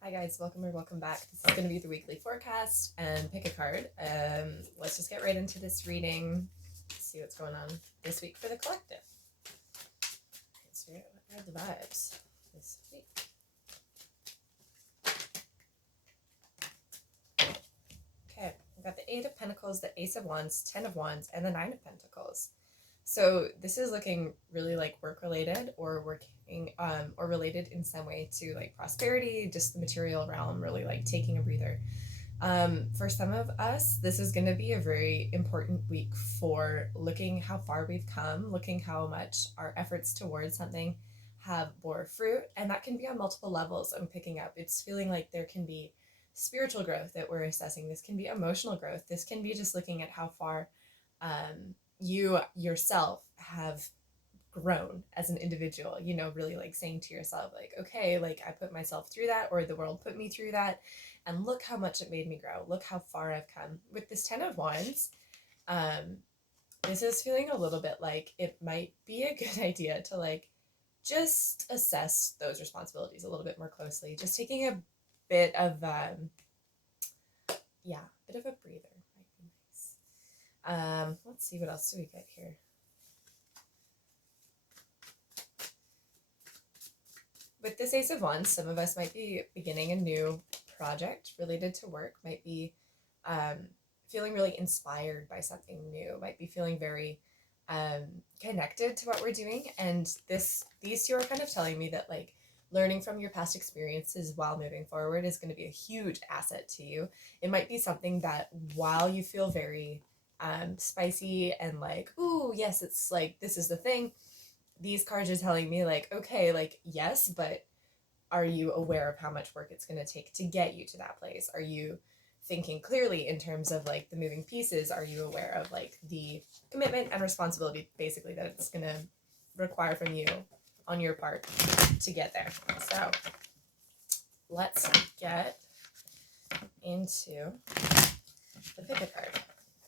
Hi guys, welcome or welcome back. This is going to be the weekly forecast and pick a card. Let's just get right into this reading, see what's going on this week for the collective. Let's figure out what are the vibes this week. Okay, we've got the Eight of Pentacles, the Ace of Wands, Ten of Wands, and the Nine of Pentacles. So this is looking really like work related or working or related in some way to like prosperity, just the material realm, really like taking a breather. For some of us, this is going to be a very important week for looking how far we've come, looking how much our efforts towards something have bore fruit. And that can be on multiple levels I'm picking up. It's feeling like there can be spiritual growth that we're assessing. This can be emotional growth. This can be just looking at how far you yourself have grown as an individual, really like saying to yourself, like, okay, like I put myself through that, or the world put me through that, and look how much it made me grow. Look how far I've come. With this Ten of Wands, this is feeling a little bit like it might be a good idea to like just assess those responsibilities a little bit more closely. Just taking a bit of bit of a breather might be nice. Let's see, what else do we get here? With this Ace of Wands, some of us might be beginning a new project related to work, might be feeling really inspired by something new, might be feeling very connected to what we're doing. And these two are kind of telling me that like learning from your past experiences while moving forward is going to be a huge asset to you. It might be something that while you feel very spicy and like, ooh, yes, it's like, this is the thing, these cards are telling me like, okay, like, yes, but are you aware of how much work it's going to take to get you to that place? Are you thinking clearly in terms of like the moving pieces? Are you aware of like the commitment and responsibility basically that it's going to require from you on your part to get there? So let's get into the pick a card.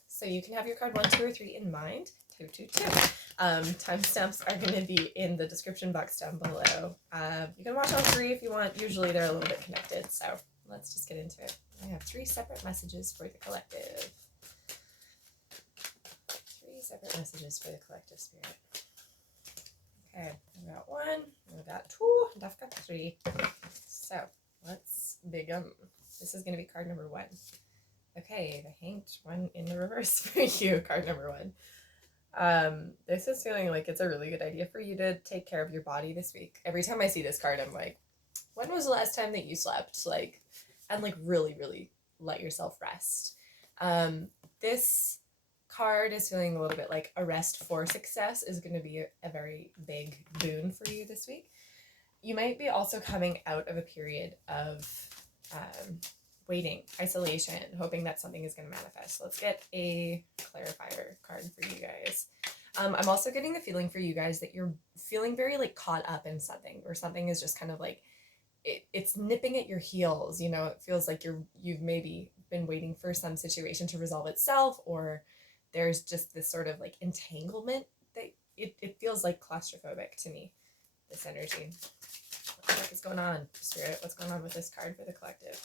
So you can have your card 1, 2, or 3 in mind. 2, 2, 2. Timestamps are going to be in the description box down below. You can watch all 3 if you want. Usually they're a little bit connected. So let's just get into it. I have 3 separate messages for the collective. 3 separate messages for the collective spirit. Okay, I've got 1, I've got 2, and I've got 3. So let's begin. This is going to be card number 1. Okay, the Hanged One in the reverse for you, card number 1. This is feeling like it's a really good idea for you to take care of your body this week. Every time I see this card, I'm like, when was the last time that you slept? Like, and like really, really let yourself rest. This card is feeling a little bit like a rest for success is going to be a very big boon for you this week. You might be also coming out of a period of waiting, isolation, hoping that something is going to manifest. Let's get a clarifier card for you guys. I'm also getting the feeling for you guys that you're feeling very like caught up in something, or something is just kind of like it's nipping at your heels. It feels like you've maybe been waiting for some situation to resolve itself, or there's just this sort of like entanglement that it feels like claustrophobic to me, this energy. What the heck is going on, Spirit? What's going on with this card for the collective?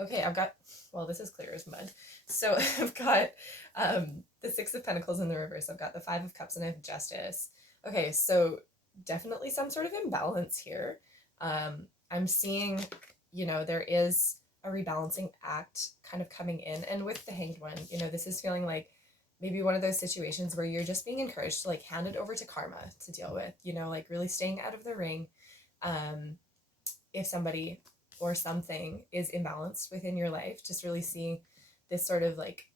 Okay, I've got, well, this is clear as mud. So I've got the 6 of Pentacles in the reverse. I've got the 5 of Cups, and I have Justice. Okay, so definitely some sort of imbalance here. I'm seeing, there is a rebalancing act kind of coming in. And with the Hanged One, this is feeling like maybe one of those situations where you're just being encouraged to like hand it over to karma to deal with, like really staying out of the ring. If somebody or something is imbalanced within your life, just really seeing this sort of like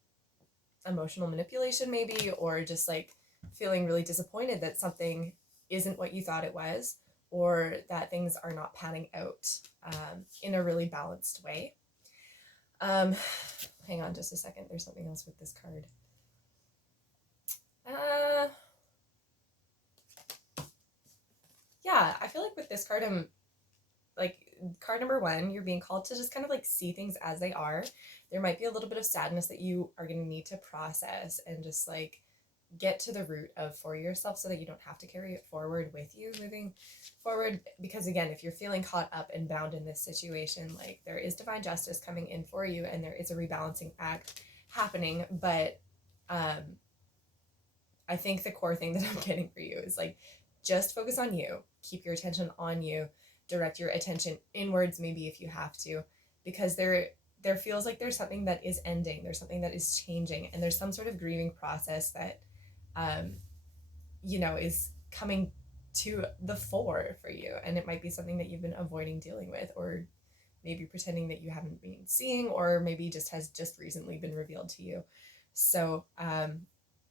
emotional manipulation maybe, or just like feeling really disappointed that something isn't what you thought it was, or that things are not panning out in a really balanced way. Hang on just a second. There's something else with this card. Yeah, I feel like with this card, I'm like, card number 1, you're being called to just kind of like see things as they are. There might be a little bit of sadness that you are going to need to process and just like get to the root of for yourself so that you don't have to carry it forward with you moving forward. Because again, if you're feeling caught up and bound in this situation, like there is divine justice coming in for you and there is a rebalancing act happening. But I think the core thing that I'm getting for you is like, just focus on you, keep your attention on you, direct your attention inwards, maybe if you have to, because there feels like there's something that is ending, there's something that is changing, and there's some sort of grieving process that, you know, is coming to the fore for you. And it might be something that you've been avoiding dealing with, or maybe pretending that you haven't been seeing, or maybe just has just recently been revealed to you. So,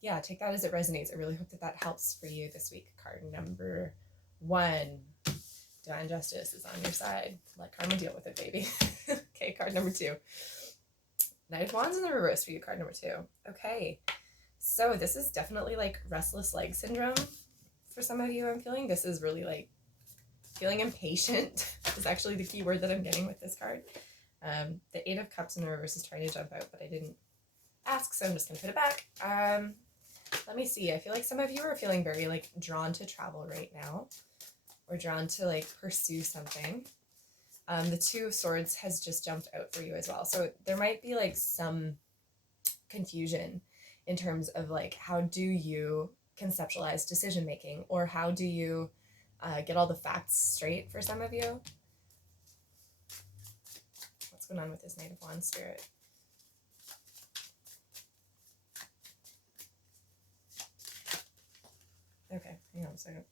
yeah, take that as it resonates. I really hope that that helps for you this week. Card number 1, divine justice is on your side. Let karma deal with it, baby. Okay, card number 2, Knight of Wands in the reverse for you, card number 2. Okay, so this is definitely like restless leg syndrome for some of you. I'm feeling this is really like feeling impatient is actually the key word that I'm getting with this card. The 8 of Cups in the reverse is trying to jump out, but I didn't ask, so I'm just gonna put it back. Let me see. I feel like some of you are feeling very like drawn to travel right now, or drawn to like pursue something. The 2 of Swords has just jumped out for you as well. So there might be like some confusion in terms of like, how do you conceptualize decision making, or how do you get all the facts straight for some of you? What's going on with this Knight of Wands spirit? Okay, hang on a second.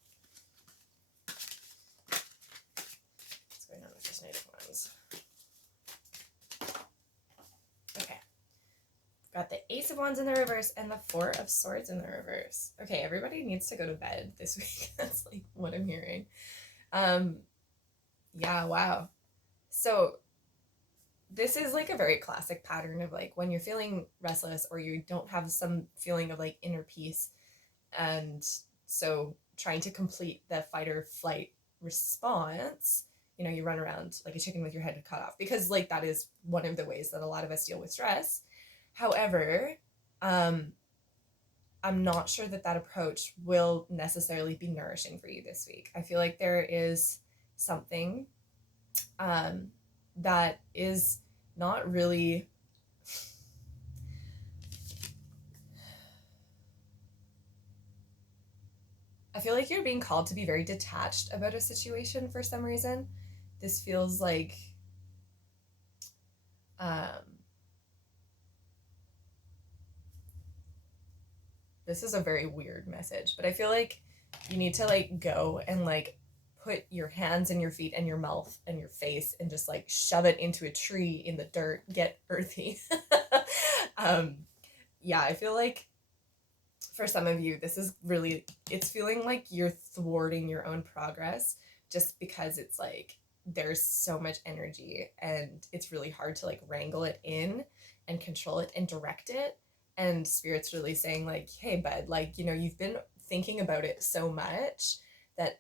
What's going on with this Knight of Wands? Okay. Got the Ace of Wands in the reverse and the 4 of Swords in the reverse. Okay, everybody needs to go to bed this week. That's like what I'm hearing. Yeah, wow. So this is like a very classic pattern of like when you're feeling restless or you don't have some feeling of like inner peace, and so trying to complete the fight or flight response, you know, you run around like a chicken with your head cut off, because like that is one of the ways that a lot of us deal with stress. However, I'm not sure that that approach will necessarily be nourishing for you this week. I feel like there is something that is not really I feel like you're being called to be very detached about a situation for some reason. This feels like this is a very weird message, but I feel like you need to like go and like put your hands and your feet and your mouth and your face and just like shove it into a tree in the dirt, get earthy. Yeah, I feel like for some of you, this is really, it's feeling like you're thwarting your own progress just because it's like there's so much energy and it's really hard to like wrangle it in and control it and direct it. And Spirit's really saying like, hey, bud, like, you know, you've been thinking about it so much that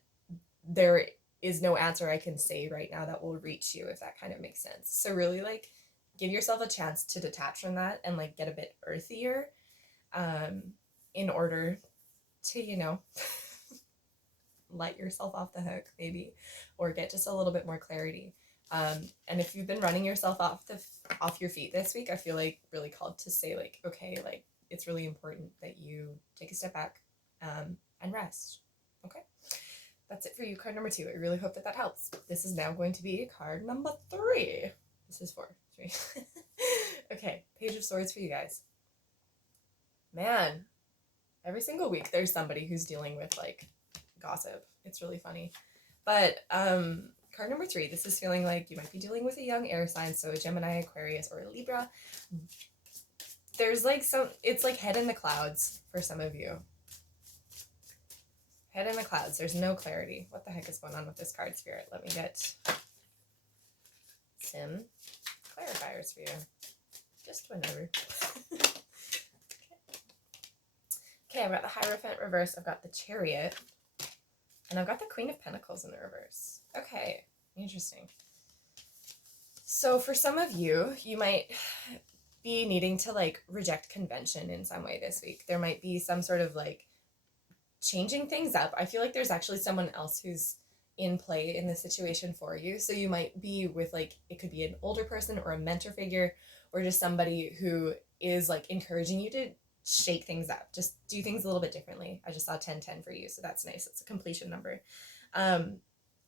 there is no answer I can say right now that will reach you, if that kind of makes sense. So really like give yourself a chance to detach from that and like get a bit earthier in order to, you know, let yourself off the hook maybe, or get just a little bit more clarity. And if you've been running yourself off your feet this week, I feel like really called to say like, okay, like it's really important that you take a step back and rest. Okay, that's it for you, card number 2. I really hope that that helps. This is now going to be card number 3. This is 4, 3. Okay, Page of Swords for you guys. Man, every single week there's somebody who's dealing with like gossip. It's really funny. But card number 3, this is feeling like you might be dealing with a young air sign, so a Gemini, Aquarius, or a Libra. There's like it's like head in the clouds for some of you. Head in the clouds. There's no clarity. What the heck is going on with this card, Spirit? Let me get some clarifiers for you. Just whenever. Okay, I've got the Hierophant reverse. I've got the Chariot. And I've got the Queen of Pentacles in the reverse. Okay, interesting. So for some of you, you might be needing to like reject convention in some way this week. There might be some sort of like changing things up. I feel like there's actually someone else who's in play in the situation for you. So you might be with like, it could be an older person or a mentor figure or just somebody who is like encouraging you to shake things up, just do things a little bit differently. I just saw 1010 for you, so that's nice. It's a completion number.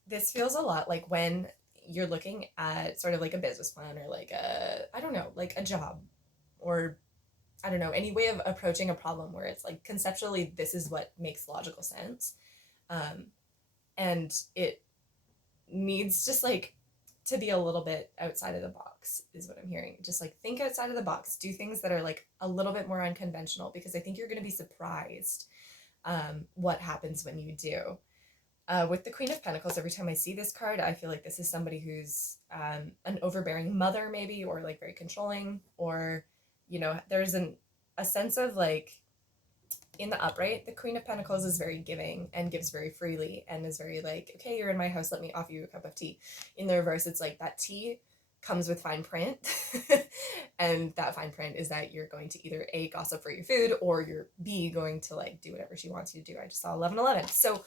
This feels a lot like when you're looking at sort of like a business plan or like a, I don't know, like a job or I don't know, any way of approaching a problem where it's like conceptually this is what makes logical sense. And it needs just like to be a little bit outside of the box is what I'm hearing. Just like think outside of the box, do things that are like a little bit more unconventional, because I think you're going to be surprised what happens when you do. With the Queen of Pentacles, every time I see this card, I feel like this is somebody who's an overbearing mother maybe, or like very controlling, or, you know, there's a sense of like, in the upright, the Queen of Pentacles is very giving and gives very freely and is very like, okay, you're in my house, let me offer you a cup of tea. In the reverse, it's like that tea comes with fine print. And that fine print is that you're going to either A, gossip for your food, or you're B, going to like do whatever she wants you to do. I just saw 1111. So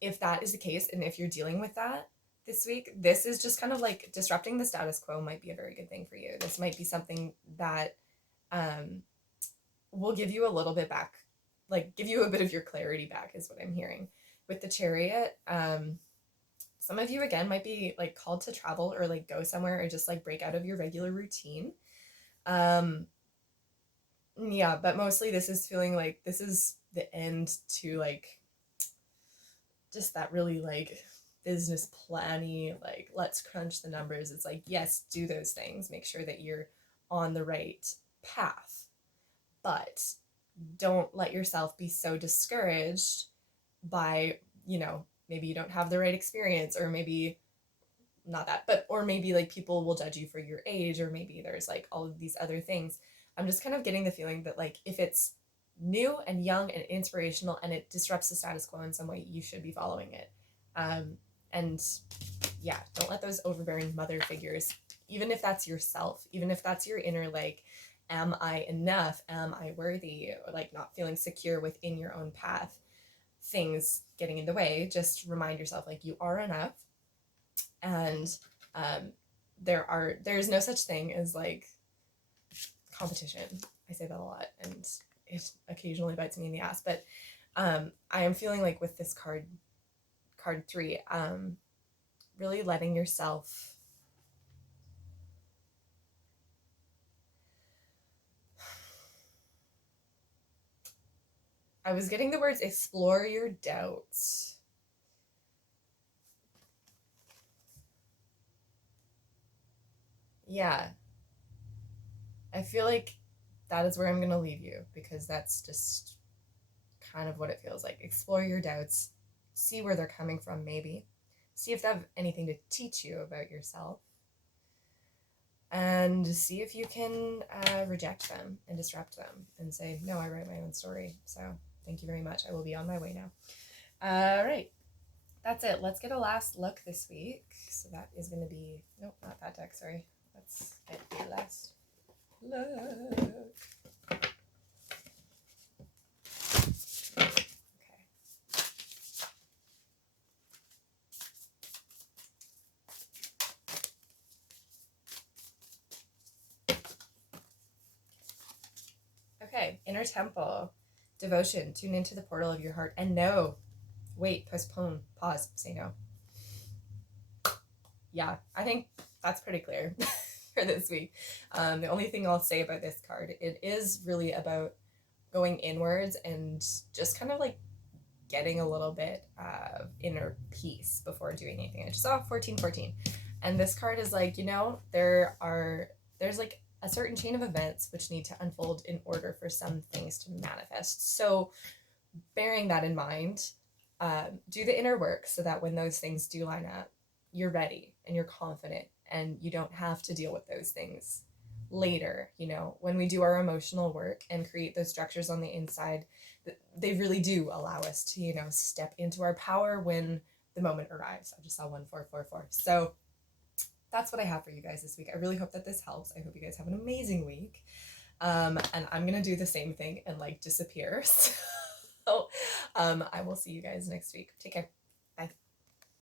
if that is the case, and if you're dealing with that this week, this is just kind of like disrupting the status quo might be a very good thing for you. This might be something that will give you a little bit back, like give you a bit of your clarity back is what I'm hearing. With the Chariot, some of you again might be like called to travel or like go somewhere or just like break out of your regular routine. Yeah, but mostly this is feeling like this is the end to like just that really like business planny, like let's crunch the numbers. It's like, yes, do those things, make sure that you're on the right path, but don't let yourself be so discouraged by, you know, maybe you don't have the right experience, or maybe not that, but or maybe like people will judge you for your age, or maybe there's like all of these other things. I'm just kind of getting the feeling that like if it's new and young and inspirational and it disrupts the status quo in some way, you should be following it. And yeah, don't let those overbearing mother figures, even if that's yourself, even if that's your inner like, am I enough, am I worthy, or like not feeling secure within your own path, things getting in the way, just remind yourself like you are enough. And there's no such thing as like competition. I say that a lot and it occasionally bites me in the ass, but I am feeling like with this card 3, really letting yourself I was getting the words explore your doubts. Yeah. I feel like that is where I'm going to leave you, because that's just kind of what it feels like. Explore your doubts, see where they're coming from, maybe. See if they have anything to teach you about yourself. And see if you can reject them and disrupt them and say, no, I write my own story. So thank you very much. I will be on my way now. All right. That's it. Let's get a last look this week. So that is going to be, nope, not that deck, sorry. Let's get the last look. Okay, inner temple, devotion, tune into the portal of your heart, and no, wait, postpone, pause, say no. Yeah, I think that's pretty clear for this week. The only thing I'll say about this card, it is really about going inwards and just kind of like getting a little bit of inner peace before doing anything. I just saw 1414, and this card is like, you know, there's like a certain chain of events which need to unfold in order for some things to manifest. So bearing that in mind, do the inner work so that when those things do line up, you're ready and you're confident and you don't have to deal with those things later. You know, when we do our emotional work and create those structures on the inside, they really do allow us to, you know, step into our power when the moment arrives. I just saw 1444. So that's what I have for you guys this week. I really hope that this helps. I hope you guys have an amazing week. And I'm gonna do the same thing and like disappear. So I will see you guys next week. Take care.